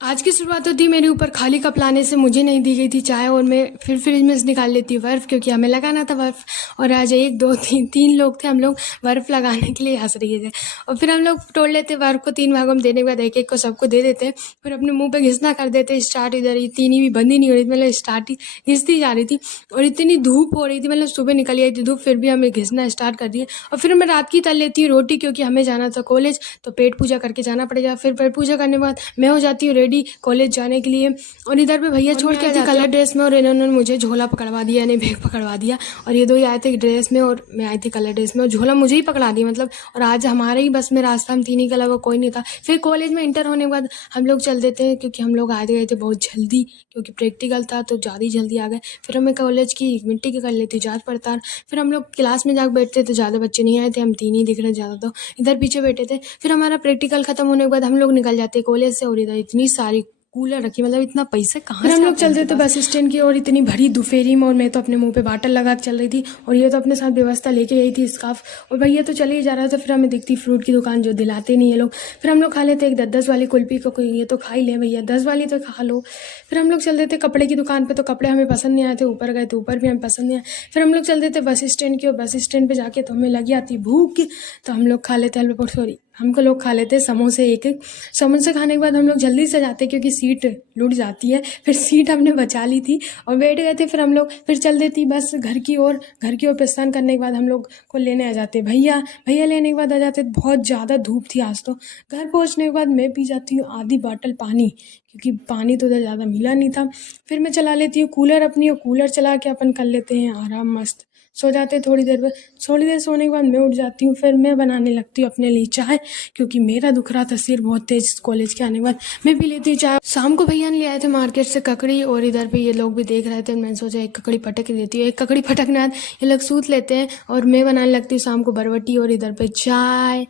आज की शुरुआत होती है मेरे ऊपर खाली कप लाने से। मुझे नहीं दी गई थी चाय और मैं फिर फ्रिज में से निकाल लेती हूँ बर्फ़, क्योंकि हमें लगाना था बर्फ़। और आज 1 2 3 3 लोग थे, हम लोग बर्फ़ लगाने के लिए हंस रहे थे। और फिर हम लोग तोड़ लेते बर्फ़ को 3 भागों में, देने के बाद एक एक को सबको दे देते। फिर अपने मुंह पे घिसना कर देते स्टार्ट। इधर ही तीनी भी बंद ही नहीं हो रही थी, मतलब स्टार्ट ही घिसती जा रही थी। और इतनी धूप हो रही थी, मतलब सुबह निकली आई थी धूप, फिर भी हमें घिसना स्टार्ट कर दिया। और फिर मैं रात की तल लेती हूँ रोटी, क्योंकि हमें जाना था कॉलेज, तो पेट पूजा करके जाना पड़ेगा। फिर पेट पूजा करने के बाद मैं हो जाती हूँ रेडी कॉलेज जाने के लिए। और इधर पे भैया छोड़ के आ जाते कलर ड्रेस में, और इन्होंने मुझे झोला पकड़वा दिया, यानी बैग पकड़वा दिया। और ये दो ही आए थे ड्रेस में और मैं आई थी कलर ड्रेस में, और झोला मुझे ही पकड़ा दिया मतलब। और आज हमारे ही बस में रास्ता, हम तीन ही के अलावा कोई नहीं था। फिर कॉलेज में इंटर होने के बाद हम लोग चल देते हैं, क्योंकि हम लोग आ गए थे बहुत जल्दी, क्योंकि प्रैक्टिकल था तो ज़्यादा ही जल्दी आ गए। फिर हमें कॉलेज की मिट्टी की कर लेती जांच पड़ताल। फिर हम लोग क्लास में जाकर बैठते थे, ज़्यादा बच्चे नहीं आए थे, हम तीन ही दिख रहे ज़्यादा, तो इधर पीछे बैठे थे। फिर हमारा प्रैक्टिकल खत्म होने के बाद हम लोग निकल जाते कॉलेज से। और इधर इतनी सारी कूलर रखी, मतलब इतना पैसे कहाँ से। हम लोग चलते थे बस स्टैंड की ओर, इतनी भरी दोपहरी में, और मैं तो अपने मुंह पे बाटल लगा के चल रही थी। और ये तो अपने साथ व्यवस्था लेके गई थी स्कार्फ। और भैया तो चले ही जा रहा था। फिर हमें दिखती फ्रूट की दुकान, जो दिलाते नहीं है लोग। फिर हम लोग खा लेते एक 10-10 वाली कुल्फी को, कोई ये तो खा ही ले भैया, 10 वाली तो खा लो। फिर हम लोग चलते थे कपड़े की दुकान पे, तो कपड़े हमें पसंद नहीं आए थे, ऊपर गए तो ऊपर भी हमें पसंद नहीं आए। फिर हम लोग चलते थे बस स्टैंड की, और बस स्टैंड पे जाके तो हमें लगी आती भूख, तो हम लोग खा लेते हलवा, सॉरी हमको लोग खा लेते समोसे। एक एक समोसे खाने के बाद हम लोग जल्दी से जाते, क्योंकि सीट लूट जाती है। फिर सीट हमने बचा ली थी और बैठ गए थे। फिर हम लोग फिर चल देती बस घर की ओर। घर की ओर प्रस्थान करने के बाद हम लोग को लेने आ जाते भैया। भैया लेने के बाद आ जाते। बहुत ज़्यादा धूप थी आज तो। घर पहुंचने के बाद मैं पी जाती हूँ आधी बॉटल पानी, क्योंकि पानी तो उधर ज़्यादा मिला नहीं था। फिर मैं चला लेती हूँ कूलर अपनी, और कूलर चला के अपन कर लेते हैं आराम, मस्त सो जाते हैं थोड़ी देर। थोड़ी देर सोने के बाद मैं उठ जाती हूँ। फिर मैं बनाने लगती हूँ अपने लिए चाय, क्योंकि मेरा दुख रहा था सिर बहुत तेज कॉलेज के आने के बाद। मैं पी लेती हूँ चाय। शाम को भैया ने ले आए थे मार्केट से ककड़ी, और इधर पे ये लोग भी देख रहे थे। मैंने सोचा एक ककड़ी पटक देती हूँ। एक ककड़ी पटकने बाद ये लोग सूत लेते हैं, और मैं बनाने लगती हूँ शाम को बरबटी, और इधर पे चाय।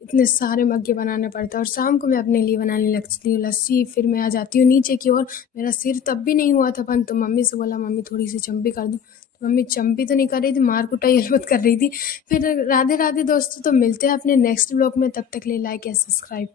इतने सारे मग्गे बनाने पड़ते हैं। और शाम को मैं अपने लिए बनाने लगती हूँ लस्सी। फिर मैं आ जाती हूँ नीचे की ओर। मेरा सिर तब भी नहीं हुआ था बंद, तो मम्मी से बोला मम्मी थोड़ी सी चंपी कर दो। तो मम्मी चंपी तो नहीं कर रही थी, मार कुटाई हलवत कर रही थी। फिर राधे राधे दोस्तों, तो मिलते हैं अपने नेक्स्ट ब्लॉग में। तब तक ले लाइक या सब्सक्राइब।